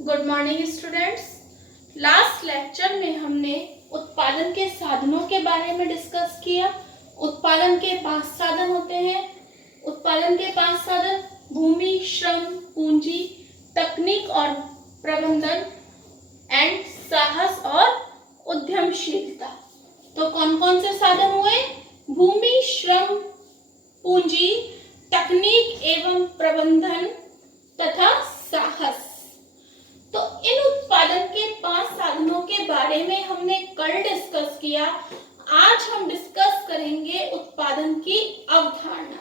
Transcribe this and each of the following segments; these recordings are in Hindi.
Good morning students. Last lecture में हमने उत्पादन के साधनों के बारे में डिस्कस किया। उत्पादन के 5 साधन होते हैं। उत्पादन के 5 साधन भूमि, श्रम, पूंजी, तकनीक और प्रबंधन एंड साहस और उद्यमशीलता। तो कौन कौन से साधन हुए? भूमि, श्रम, पूंजी, तकनीक एवं प्रबंधन तथा साहस। तो इन उत्पादन के 5 साधनों के बारे में हमने कल डिस्कस किया। आज हम डिस्कस करेंगे उत्पादन की अवधारणा।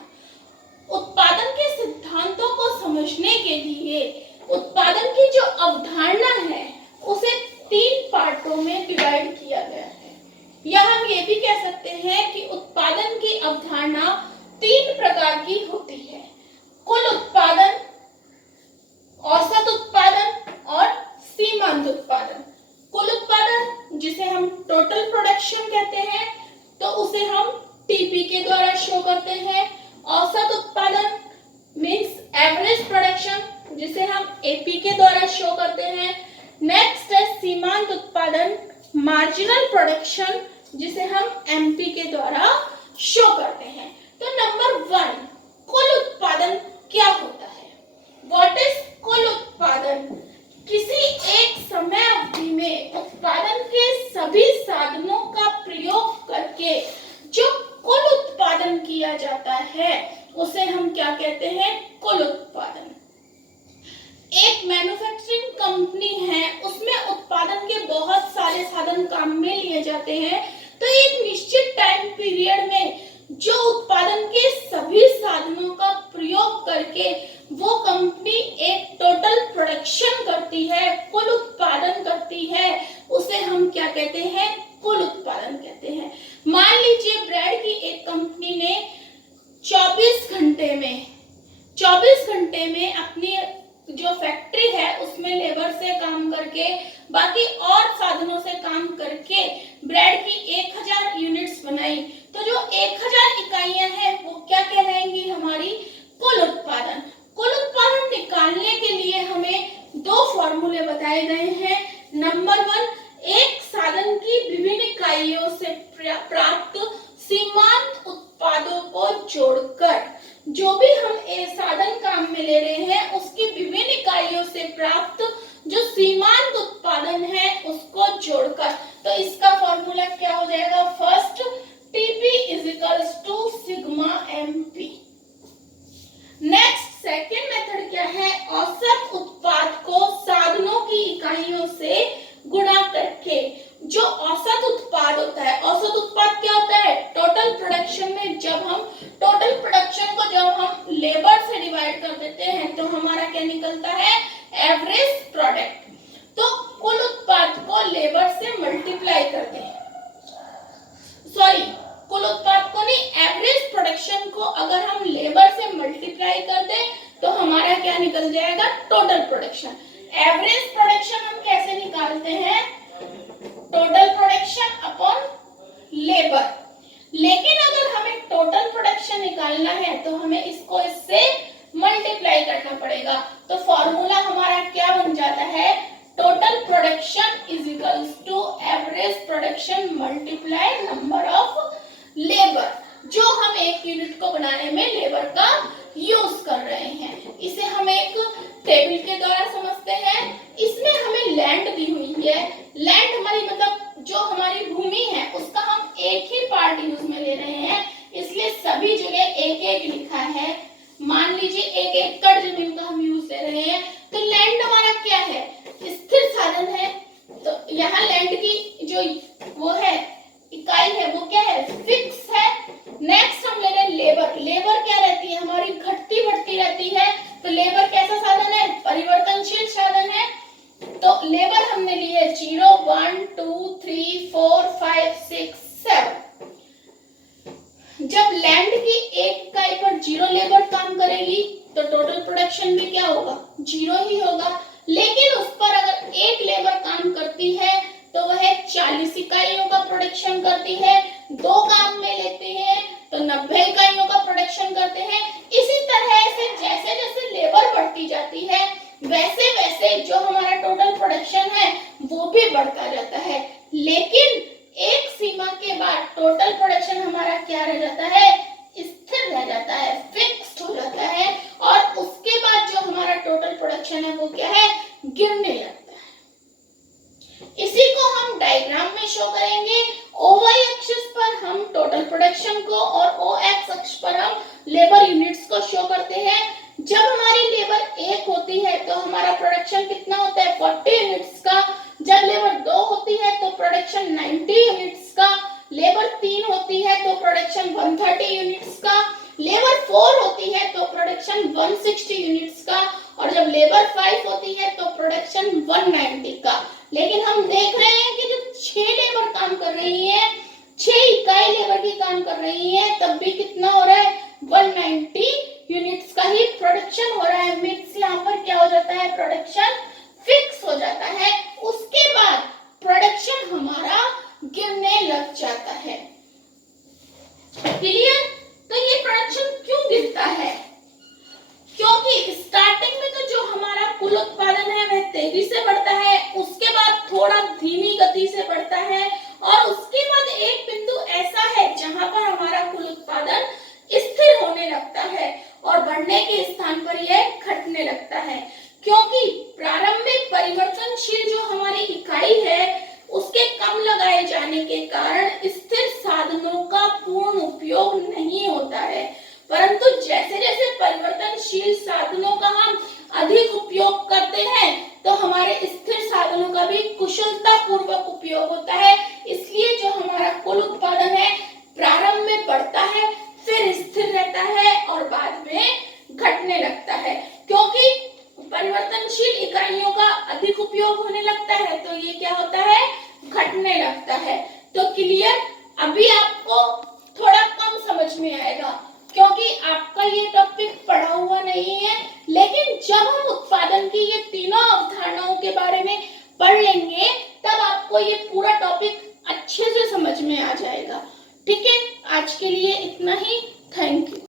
उत्पादन के सिद्धांतों को समझने के लिए उत्पादन की जो अवधारणा है उसे 3 पार्टों में डिवाइड किया गया है। या हम ये भी कह सकते हैं कि उत्पादन की अवधारणा 3 प्रकार की होती है: कुल उत्पादन, औसत उत्पादन और सीमांत उत्पादन। कुल उत्पादन जिसे हम टोटल प्रोडक्शन कहते हैं, तो उसे हम टीपी के द्वारा शो करते हैं। औसत उत्पादन मींस एवरेज प्रोडक्शन, जिसे हम एपी के द्वारा शो करते हैं। नेक्स्ट है सीमांत उत्पादन, मार्जिनल प्रोडक्शन, जिसे हम एमपी के द्वारा शो करते हैं। तो नंबर 1, कुल उत्पादन क्या होता है? व्हाट इज कुल उत्पादन? किसी एक समय अवधि में उत्पादन के सभी साधनों का प्रयोग करके जो कुल उत्पादन किया जाता है उसे हम क्या कहते हैं? कुल उत्पादन। एक मैन्युफैक्चरिंग कंपनी है, उसमें उत्पादन के बहुत सारे साधन काम में लिए जाते हैं। तो एक निश्चित टाइम पीरियड में जो उत्पादन के सभी साधनों का प्रयोग करके वो कंपनी एक टोटल प्रोडक्शन करती है, कुल उत्पादन करती है, उसे हम क्या कहते हैं? कुल उत्पादन कहते हैं। मान लीजिए ब्रेड की एक कंपनी ने 24 घंटे में अपनी जो फैक्ट्री है उसमें लेबर से काम करके, बाकी और साधनों से काम करके ब्रेड की 1000 यूनिट्स बनाई। तो जो 1000 इकाइयां हैं वो क्या कहलाएंगी? हमारी कुल उत्पादन। कुल उत्पादन निकालने के लिए हमें 2 फॉर्मूले बताए गए हैं। नंबर 1, एक साधन की विभिन्न इकाइयों से प्राप्त सीमांत उत्पादों को जोड़कर, जो भी हम साधन काम में ले रहे हैं उसकी विभिन्न इकाइयों से प्राप्त जो सीमांत उत्पादन है उसको जोड़कर। तो इसका फॉर्मूला क्या हो जाएगा? First, TP is equals to sigma MP. Next second method क्या है? औसत उत्पाद को साधनों की इकाइयों से गुणा करके जो औसत उत्पाद होता है, औसत उत्पाद क्या होता है? टोटल प्रोडक्शन में जब हम टोटल प्रोडक्शन को जब हम लेबर से डिवाइड कर देते हैं तो हमारा क्या निकलता है? Average product. तो कुल उत्पाद को लेबर से मल्टीप्लाई कर दें, सॉरी कुल उत्पाद को नहीं, एवरेज प्रोडक्शन को अगर हम लेबर से मल्टीप्लाई कर दें तो हमारा क्या निकल जाएगा? Total production. एवरेज प्रोडक्शन हम कैसे निकालते हैं? Total production upon labour. लेकिन अगर हमें टोटल प्रोडक्शन निकालना है तो हमें इसको इससे मल्टीप्लाई करना पड़ेगा। तो फॉर्मूला हमारा क्या बन जाता है? Total production is equals to average production multiply number of labour, जो हम एक यूनिट को बनाने में लेबर का यूज कर रहे हैं। इसे हम एक टेबल के द्वारा समझते हैं। इसमें हमें लैंड दी हुई है। लैंड हमारी मतलब जो हमारी भूमि है उसका हम एक ही पार्ट यूज में ले रहे हैं, इसलिए सभी जगह एक एक लिखा है। मान लीजिए 1 एकड़ जमीन का हम यूज ले रहे हैं। तो लैंड हमारा क्या है? स्थिर साधन है। तो यहाँ लैंड की जो वो है इकाई है वो क्या है? फिक्स है। नेक्स्ट हम ले रहे हैं लेबर। लेबर क्या रहती है? हमारी घटती बढ़ती रहती है। तो लेबर कैसा साधन है? परिवर्तनशील साधन है। तो लेबर हमने ली है 0, 1, 2, 3, 4, 5, 6, 7। जब लैंड की एक इकाई पर 0 लेबर काम करेगी तो टोटल प्रोडक्शन भी क्या होगा? 0 ही होगा। लेकिन उस पर अगर 1 लेबर काम करती है तो वह 40 इकाइयों का प्रोडक्शन करती है। 2 काम में लेते हैं तो 90 इकाइयों का प्रोडक्शन करते हैं। इसी तरह से जैसे जैसे लेबर बढ़ती जाती है वैसे वैसे जो हमारा टोटल बढ़ता जाता है, लेकिन एक सीमा के बाद टोटल प्रोडक्शन हमारा क्या रह जाता है, स्थिर रह जाता है, फिक्स्ड हो जाता है, और उसके बाद जो हमारा टोटल प्रोडक्शन है वो क्या है, गिरने लगता है। इसी को हम डायग्राम में शो करेंगे। ओवाई एक्सिस पर हम टोटल प्रोडक्शन को और ओ एक्स अक्ष पर हम लेबर यूनिट्स को शो करते हैं। जब हमारी लेबर 1 होती है तो हमारा प्रोडक्शन कितना होता है, 40 यूनिट्स का। जब लेबर 2 होती है तो प्रोडक्शन 90 यूनिट्स का। लेबर 3 होती है तो प्रोडक्शन 130 यूनिट्स का। लेबर 4 होती है तो प्रोडक्शन 160 यूनिट्स का। और जब लेबर 5 होती है तो प्रोडक्शन 190 का। लेकिन हम देख रहे हैं कि जब 6 लेबर काम कर रही है, 6 इकाई लेबर की काम कर रही है, तब भी कितना हो रहा है, 190 यूनिट्स का ही प्रोडक्शन हो रहा है। मीन्स यहाँ पर क्या हो जाता है, प्रोडक्शन फिक्स हो जाता है। उसके बाद प्रोडक्शन हमारा गिरने लग जाता है। क्लियर? तो ये प्रोडक्शन क्यों गिरता है? क्योंकि स्टार्टिंग में तो जो हमारा कुल उत्पादन है वह तेजी से बढ़ता है, उसके बाद थोड़ा धीमी गति से बढ़ता है, और उसके बाद एक बिंदु ऐसा है जहां पर हमारा कुल उत्पादन स्थिर होने लगता है और बढ़ने के स्थान पर यह घटने लगता है। क्योंकि प्रारंभिक परिवर्तनशील जो हमारी इकाई है उसके कम लगाए जाने के कारण स्थिर साधनों का पूर्ण उपयोग नहीं होता है, परंतु जैसे जैसे परिवर्तनशील साधनों का हम अधिक उपयोग करते हैं तो हमारे स्थिर साधनों का भी कुशलता पूर्वक उपयोग होता है। इसलिए जो हमारा कुल उत्पादन है प्रारंभ में बढ़ता है, फिर स्थिर रहता है और बाद में घटने लगता है। क्योंकि परिवर्तनशील इकाइयों का अधिक उपयोग होने लगता है तो ये क्या होता है, घटने लगता है। तो क्लियर? अभी आपको थोड़ा कम समझ में आएगा क्योंकि आपका ये टॉपिक पढ़ा हुआ नहीं है, लेकिन जब हम उत्पादन की ये तीनों अवधारणाओं के बारे में पढ़ लेंगे तब आपको ये पूरा टॉपिक अच्छे से समझ में आ जाएगा। ठीक है, आज के लिए इतना ही। Thank you.